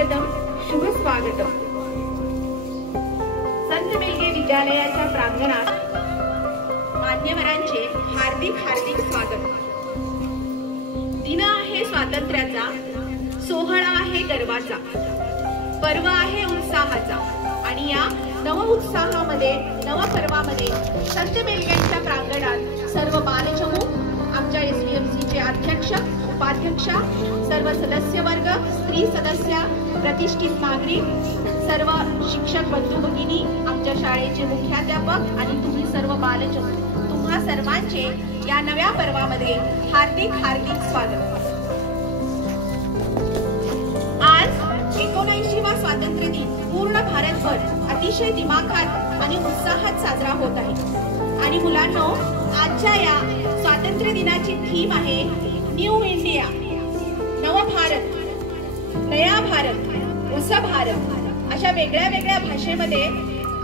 स्वागतम, शुभ स्वागतम। संत मेलगे विद्यालयाच्या प्रांगणात मान्यवरांचे हार्दिक हार्दिक स्वागत। दिन आहे स्वातंत्र्याचा, सोहळा आहे गर्वाचा, पर्व आहे उत्साहाचा आणि या नव उत्साहामध्ये नव पर्वामध्ये संत मेलग्यांच्या प्रांगणात सर्व बालचमू, आमच्या SDMC चे अध्यक्ष, उपाध्यक्षा, सर्व सदस्य वर्ग, स्त्री सदस्य, प्रतिष्ठित नागरिक, सर्व शिक्षक बंधू भगिनी, आमच्या शाळेचे मुख्याध्यापक आणि तुम्ही सर्व बालचमू, तुम्हा सर्वांचे या नव्या पर्वामध्ये हार्दिक हार्दिक स्वागत। आज 79वा स्वातंत्र्य दिन पूर्ण भारतभर अतिशय दिमाखात आणि उत्साहात साजरा होत आहे। आणि मुलांनो, आजच्या या स्वातंत्र्य दिनाची थीम आहे न्यू इंडिया, नव भारत, नया भारत, उस भारत। अशा वेगळ्या वेगळ्या भाषेमध्ये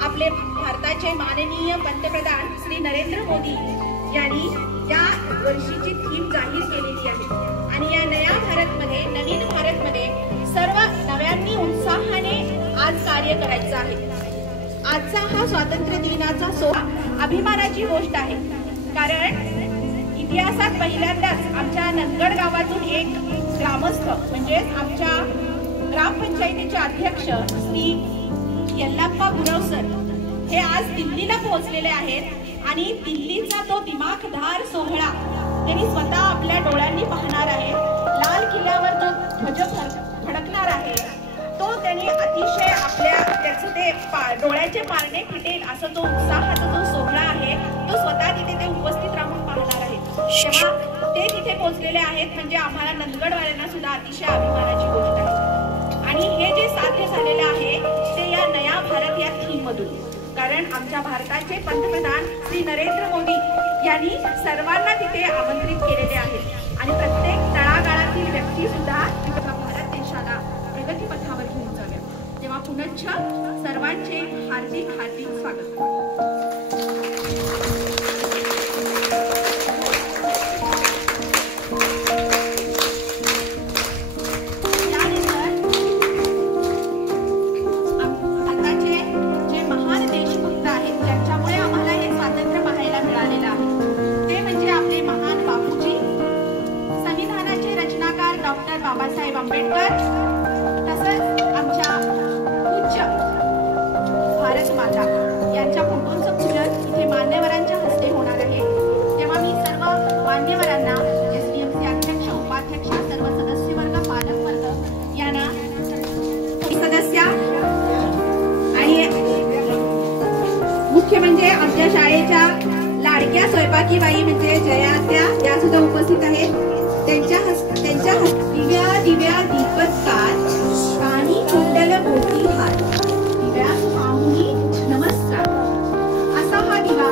आपले भारताचे माननीय पंतप्रधान श्री नरेंद्र मोदी यांनी या वर्षीची थीम जाहीर केलेली आहे। आणि या नया भारतमध्ये, नवीन भारतमध्ये सर्व नव्यांनी उत्साहाने आज कार्य करायचं आहे। आजचा हा स्वातंत्र्य दिनाचा सोहळा अभिमानाची गोष्ट आहे, कारण इतिहासात पहिल्यांदाच आमच्या नंदगड गावातून एक ग्रामस्थ म्हणजे आमच्या ग्रामपंचायतीचे अध्यक्ष श्री यल्लाप्पा गुरव सर हे आज दिल्लीला पोहोचलेले आहेत आणि दिल्लीचा तो दिमाखदार सोहळा त्यांनी स्वतः आपल्या डोळ्यांनी पाहणार आहे। लाल किल्ल्यावर जो ध्वज फडकणार आहे तो त्यांनी अतिशय आपल्या त्याचे ते डोळ्याचे पारणे फिटेल असं तो उत्साहाचा जो सोहळा आहे तो स्वतः तिथे ते उपस्थित राहून पाहणार आहे। तेव्हा ते तिथे पोहोचलेले आहेत म्हणजे आम्हाला नंदगडवाल्यांना सुद्धा अतिशय अभिमानाची गोष्ट आहे। आणि हे जे साध्य झालेले आहे ते या नया भारत या थीम मधून, कारण आमच्या भारताचे पंतप्रधान श्री नरेंद्र मोदी यांनी सर्वांना तिथे आमंत्रित केलेले आहे आणि प्रत्येक तळागाळातील व्यक्ती सुद्धा भारत देशाला प्रगती पथावर घेऊन जाव्या। तेव्हा पुनश्च सर्वांचे हार्दिक हार्दिक स्वागत। बाबासाहेब आंबेडकर तसंच आमच्या पूज्य भारत माता यांच्या फोटोंचं पूजन इथे मान्यवरांच्या हस्ते होणार आहे। तेव्हा मी सर्व मान्यवरांना, SDMC अध्यक्ष, उपाध्यक्ष, सर्व सदस्य वर्ग, पालक वर्ग यांना सदस्य आणि मुख्य म्हणजे आमच्या शाळेच्या लाडक्या स्वयंपाकी बाई म्हणजे जयात्या या सुद्धा उपस्थित आहेत। त्यांच्या दिव्या दिव्या दीपत्कार कानी कुंडल मोती हार, दिव्या पाहुणी नमस्कार असा हा दिवा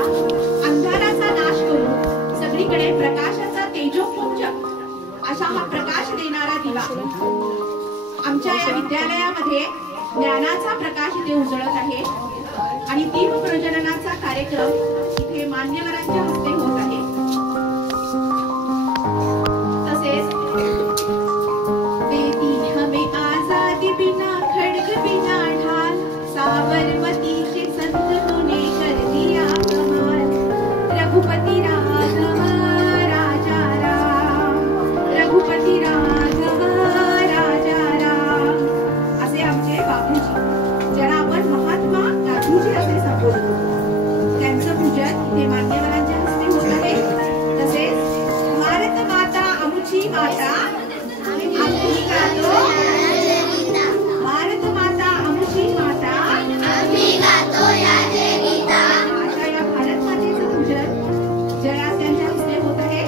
अंधाराचा नाश करून सगळीकडे प्रकाशाचा तेजोपुंज असा हा प्रकाश देणारा दिवा आमच्या या विद्यालयामध्ये ज्ञानाचा प्रकाश इथे उजळत आहे। आणि दीप प्रज्वलनाचा कार्यक्रम इथे मान्यवरांच्या हस्ते होत आहे। बिना खड़ग बिना ढाल साबरमती के संतों ने कर दिया कमाल। रघुपति राघव राजा राम, रघुपति राघव राजा राम असे आमचे बापूजी, ज्यांना आपण महात्मा गांधीजी असे संबोधतो, त्यांचं पूजन इथे मान्यवरांच्या हस्ते होत आहे। तसेच भारत माता आमची माता, आम्ही गातो भारत माता आमची माता, आम्ही गातो या गीता अशा या भारत मातेचं पूजन जरास्यांच्या हस्ते होत आहे।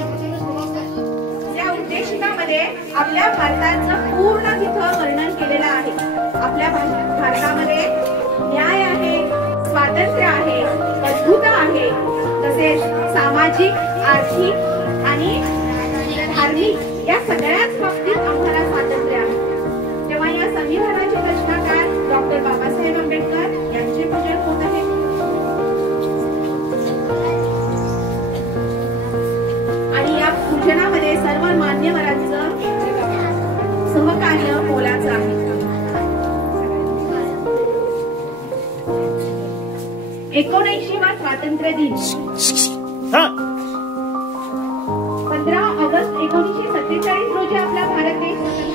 या उद्देशिकामध्ये आपल्या भारताचं पूर्ण तिथं वर्णन केलेलं आहे। आपल्या भारतामध्ये न्याय आहे, स्वातंत्र्य आहे, अद्भुत आहे, तसेच सामाजिक, आर्थिक आणि धार्मिक या सगळ्याच बाबतीत आम्हाला स्वातंत्र्य आहे। तेव्हा या संविधानाचे रचनाकार डॉक्टर बाबासाहेब आंबेडकर यांचे पूजन होत आहे। आणि या पूजनामध्ये सर्व मान्यवरांचं सहकार्य मोलाचं आहे। 19वा स्वातंत्र्य दिन. 15 ऑगस्ट 1947 रोजी आपला भारत देश स्वतंत्र.